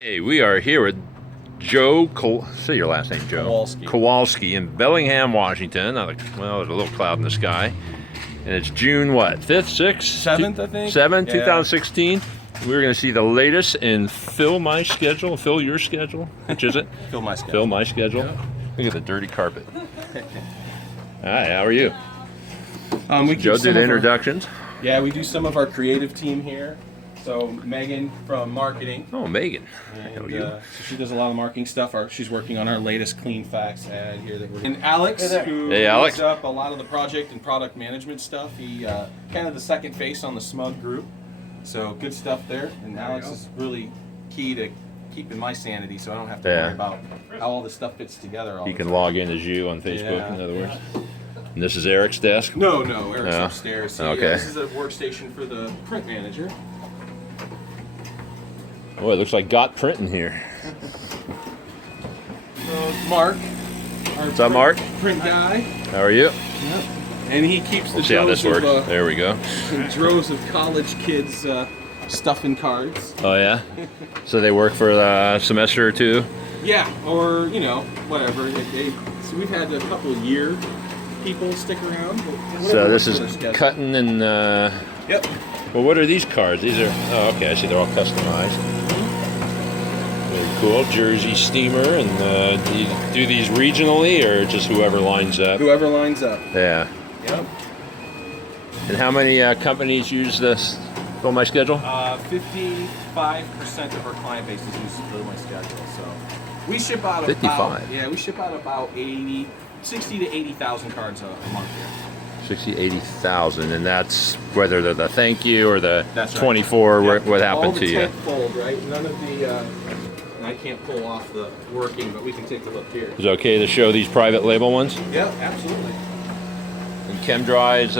Hey, we are here with Joe. Say your last name, Joe. Kowalski. Kowalski in Bellingham, Washington. Well, there's a little cloud in the sky, and it's June what? 5th, 6th, 7th, I think. 7th, Yeah. 2016. We're going to see the latest in Fill My Schedule. Fill your schedule. Which is it? Fill my schedule. Fill My Schedule. Look at the dirty carpet. Hi, how are you? We Joe do some did of our- introductions. Yeah, we do some of our creative team here. So Megan from marketing. Oh, Megan. How are And, you? so she does a lot of marketing stuff. She's working on our latest Clean Facts ad here that we're. And Alex, who Hey, Alex. leads up a lot of the project and product management stuff. He kind of the second face on the Smug group. So good stuff there. And Alex is really key to keeping my sanity, so I don't have to Yeah. worry about how all this stuff fits together. All You the can time. log in as you on Facebook, Yeah. in other words. And this is Eric's desk. No, Eric's No? upstairs. See, Okay. this is a workstation for the print manager. Oh, it looks like Got Print in here. Mark. What's up, Mark? Print guy. How are you? Yep. And he keeps the Let's see how this droves works. of, There we go. droves of college kids stuffing cards. Oh yeah. So they work for a semester or two. Yeah, or whatever. So we've had a couple of year people stick around. But whatever So this works is for their schedule. cutting and. Yep. Well, what are these cards? These are. Oh, okay. I see. They're all customized. Very cool. Jersey Steamer, and do you do these regionally or just whoever lines up? Whoever lines up. Yeah. Yep. And how many companies use this? Fill My Schedule. 55% of our client base is using Fill My Schedule. So we ship out 55? we ship out about 60 to 80,000 cards a month here. 60, 80,000, and that's whether they're the thank you or the That's right. 24. Yep. What All happened the to you? tent fold, right? None of the. I can't pull off the working, but we can take a look here. Is it okay to show these private label ones? Yep, absolutely. And ChemDry's,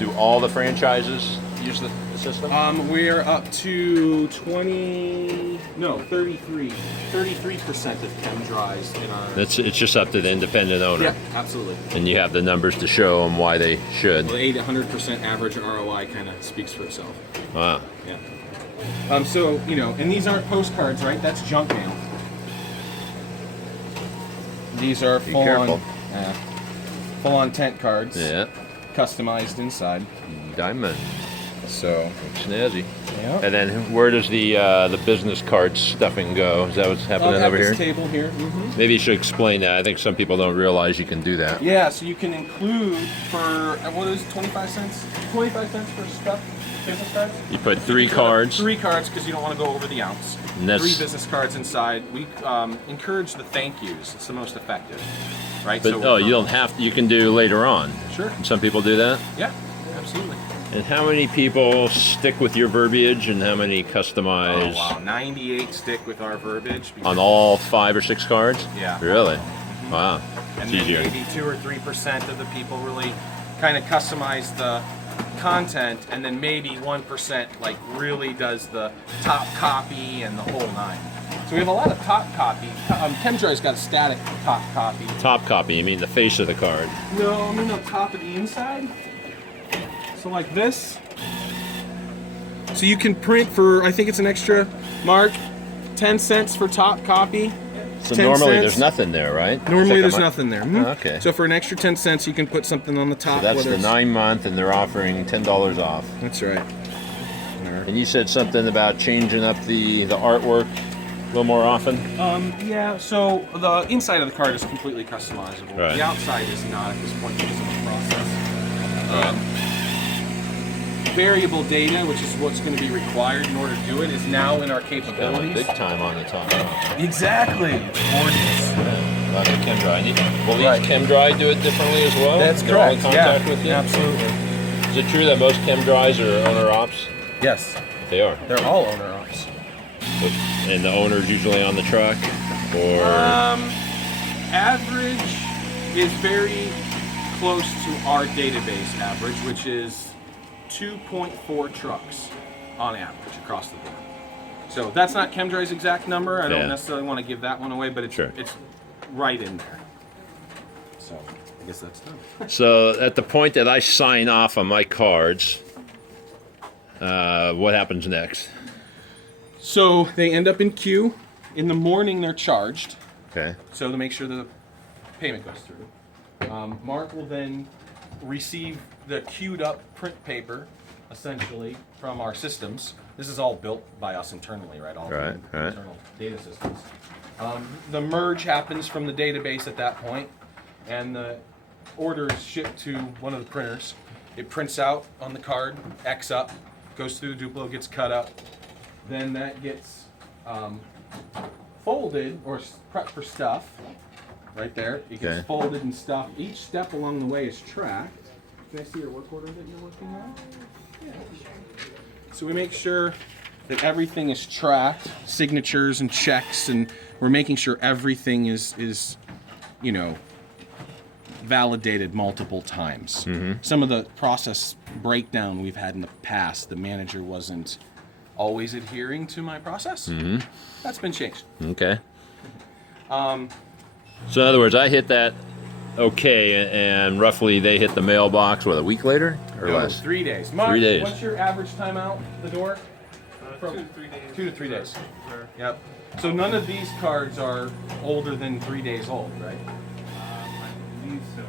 do all the franchises use the system? We're up to 33% of chem dries in our. It's just up to the independent owner. Yeah, absolutely. And you have the numbers to show them why they should. Well, the 100% average ROI kind of speaks for itself. Wow. Yeah. So, and these aren't postcards, right? That's junk mail. These are Be careful. full on tent cards, Yeah. customized inside. Diamond. So, Snazzy. yeah. And then where does the business card stuffing go? Is that what's happening over this here? table here. Mm-hmm. Maybe you should explain that. I think some people don't realize you can do that. Yeah, so you can include for what is it, 25 cents? 25 cents for stuff business cards. You put three cards. Three cards because you don't want to go over the ounce. And that's- Three business cards inside. We encourage the thank yous. It's the most effective, right? But you don't have to. You can do later on. Sure. Some people do that. Yeah, absolutely. And how many people stick with your verbiage, and how many customize Oh wow, 98 stick with our verbiage. on all 5 or 6 cards? Yeah. Really? Wow. And It's then easier. maybe 2 or 3% of the people really kind of customize the content, and then maybe 1% like really does the top copy and the whole nine. So we have a lot of top copy. ChemDry's got a static top copy. Top copy. You mean the face of the card? No, I mean on top of the inside. So like this. So you can print for, I think it's an extra, Mark, 10 cents for top copy. So 10 normally cents. there's nothing there, right? Normally there's It's like a nothing there. Mhm. Oh, okay. So for an extra 10 cents, you can put something on the top. So that's whether the it's- 9-month, and they're offering $10 off. That's right. And you said something about changing up the artwork a little more often. Yeah, so the inside of the card is completely customizable. Right. The outside is not at this point because of the process. Variable data, which is what's going to be required in order to do it, is now in our capabilities. Big time on the top. Exactly. Gorgeous. A lot of ChemDry. Will Right. each ChemDry do it differently as well? That's They're all in correct. contact Yeah, with you? absolutely. Is it true that most ChemDrys are owner ops? Yes, They are. they're all owner ops. And the owner's usually on the truck? Or Average is very close to our database average, which is 2.4 trucks on average across the board. So that's not ChemDry's exact number. I Yeah. don't necessarily want to give that one away, but it's Sure. it's right in there. So I guess that's done. so at the point that I sign off on my cards, what happens next? So they end up in queue. In the morning, they're charged. Okay. So to make sure the payment goes through. Mark will then receive the queued up print paper, essentially, from our systems. This is all built by us internally, right? All Right, right. internal data systems. The merge happens from the database at that point, and the order is shipped to one of the printers. It prints out on the card, X up, goes through the Duplo, gets cut up. Then that gets folded or prepped for stuff. Right there, it gets Okay. folded and stuffed. Each step along the way is tracked. Can I see your work order that you're working on? Yeah. So we make sure that everything is tracked, signatures and checks, and we're making sure everything is you know, validated multiple times. Some of the process breakdown we've had in the past, the manager wasn't always adhering to my process. That's been changed. Okay. So in other words, I hit that okay, and roughly they hit the mailbox, what, a week later or No, less? 3 days. Mark, 3 days. what's your average time out the door? 2 to 3 days. 2 to 3 days. Sure. Yep. So none of these cards are older than 3 days old, right? I believe so.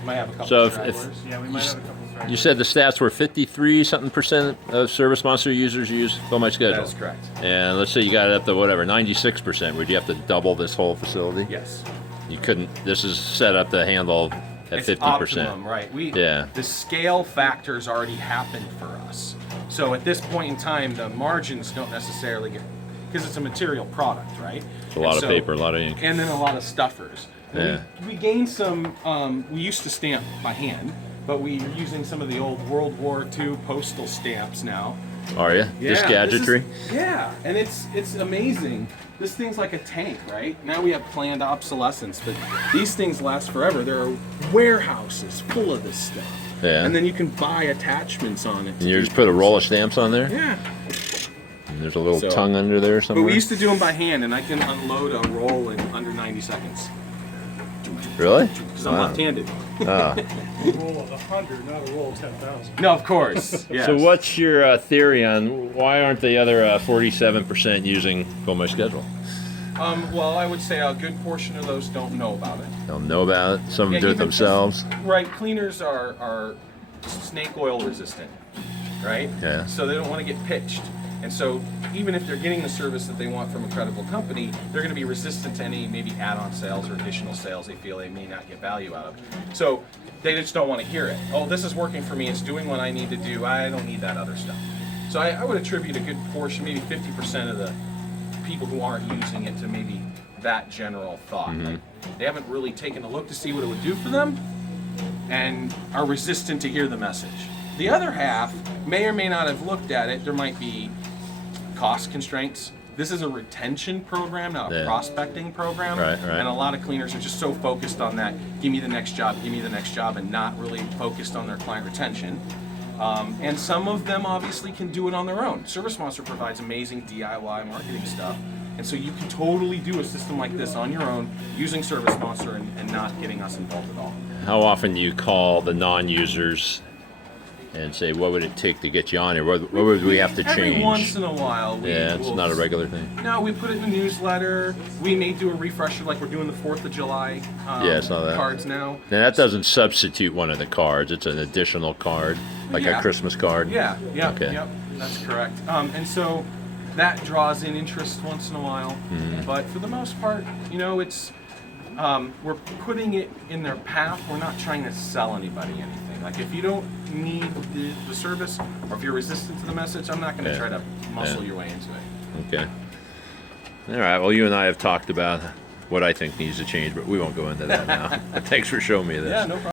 You might have a couple So if- stragglers. Yeah, we might have a couple stragglers. You said the stats were 53 something percent of Service Monster users use Fill My Schedule. That is correct. And let's say you got it up to whatever, 96%. Would you have to double this whole facility? Yes. You couldn't. This is set up to handle at It's 50%. optimum, right? Yeah. The scale factors already happened for us. So at this point in time, the margins don't necessarily get, because it's a material product, right? It's a lot of paper, a lot of ink. And then a lot of stuffers. And Yeah. we gained some, we used to stamp by hand, but we're using some of the old World War II postal stamps now. Are you? This gadgetry? Yeah, and it's amazing. This thing's like a tank, right? Now we have planned obsolescence, but these things last forever. There are warehouses full of this stuff. Yeah. And then you can buy attachments on it. And you just put a roll of stamps on there? Yeah. And there's a little So- tongue under there But somewhere? we used to do them by hand, and I can unload a roll in under 90 seconds. Really? Because I'm Wow. left-handed. Ah. A roll of 100, not a roll of 10,000. No, of course. Yes. So what's your theory on why aren't the other 47% using Fill My Schedule? Well, I would say a good portion of those don't know about it. They'll know about it. Some Yeah, do it even just- themselves. Right, cleaners are snake oil resistant, right? Yeah. So they don't want to get pitched. And so even if they're getting the service that they want from a credible company, they're going to be resistant to any maybe add-on sales or additional sales they feel they may not get value out of. So they just don't want to hear it. Oh, this is working for me. It's doing what I need to do. I don't need that other stuff. So I would attribute a good portion, maybe 50% of the people who aren't using it to maybe that general thought. Like they haven't really taken a look to see what it would do for them and are resistant to hear the message. The other half may or may not have looked at it. There might be cost constraints. This is a retention program, not a Yeah. prospecting program. Right, right. And a lot of cleaners are just so focused on that, give me the next job, and not really focused on their client retention. And some of them obviously can do it on their own. Service Monster provides amazing DIY marketing stuff. And so you can totally do a system like this on your own using Service Monster and not getting us involved at all. How often do you call the non-users and say, what would it take to get you on here? What would we have to change? Every once in a while, we Yeah, it's will- not a regular thing. No, we put it in the newsletter. We may do a refresher like we're doing the 4th of July Yeah, I saw that. cards now. Now that doesn't substitute one of the cards. It's an additional card, like Yeah. a Christmas card. Yeah, yep, Okay. yep, that's correct. And so that draws in interest once in a while. Mm-hmm. But for the most part, you know, it's we're putting it in their path. We're not trying to sell anybody anything. Like if you don't need the service or if you're resistant to the message, I'm not going to Yeah. try to muscle Yeah. your way into it. Okay. All right. Well, you and I have talked about what I think needs to change, but we won't go into that now. Thanks for showing me this. Yeah, no problem.